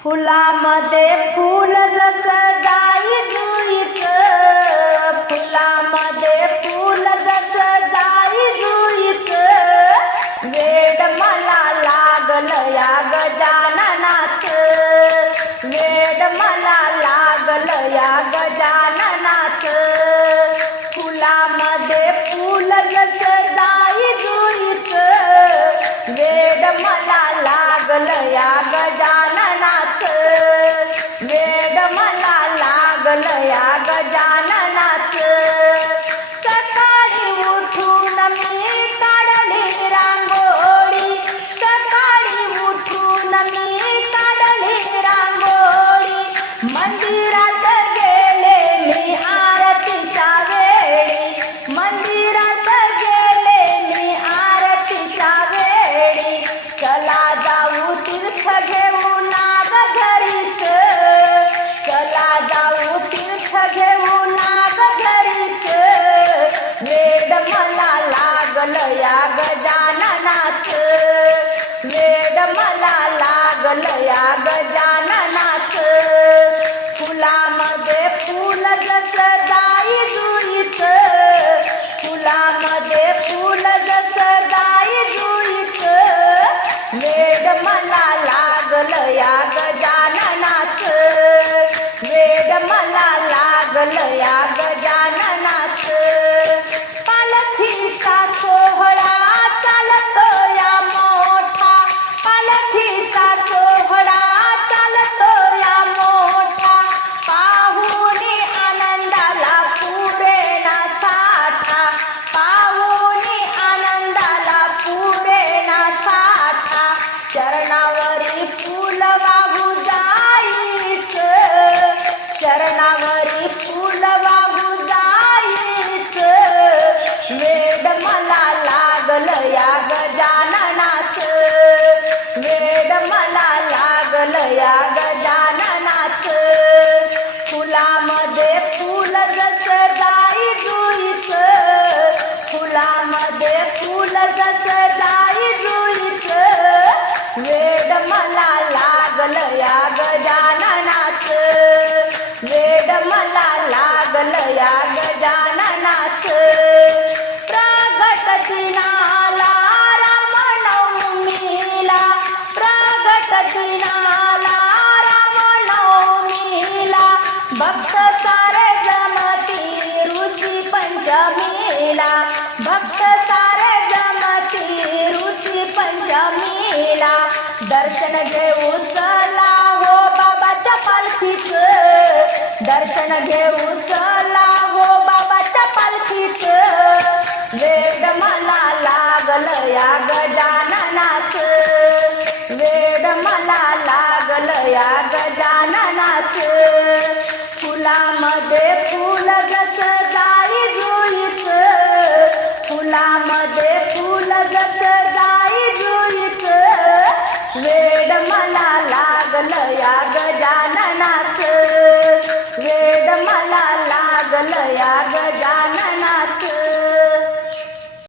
फुलामध्ये फुल जसं जाई जुईच फुलामध्ये फुल जसं जाई जुईच वेड मला लागल या गजाननाच वेड मला लागल या गजाननाच फुलामध्ये फुल जसं जाई जुईच वेड मला लागल या गजान या गजाननाच सकाळी उठून मी काढली रांगोळी. सकाळी उठून मी काढली रांगोळी. मंदिर लागलया गजाननाच वेड मला लागलया गजाननाच फुलामध्ये फुल जस जाई जुईच फुलामध्ये फुल जस जाई जुईच वेड मला लागलया गजाननाच वेड मला लागलया गजान चरणावरी फुल वाहू जाईच चरणावरी फुल वाहू जाईच वेड मला लागल या गजाननाच वेड मला लागल या गजाननाच फुलामध्ये फुल जस जाई जुईच फुलामध्ये फुल जस जाई जुई पंचमीला भक्त सारे जमती ऋषी पंचमीला. दर्शन घेऊ चला हो बाबाच्या पालखीच. दर्शन घेऊ चला हो बाबाच्या पालखीच. वेड मला लागल या गजाननाच. वेड मला लागल या गजाननाच. फुलामध्ये फुल जसं जगत जसं जाई जुईच वेड मला लागल या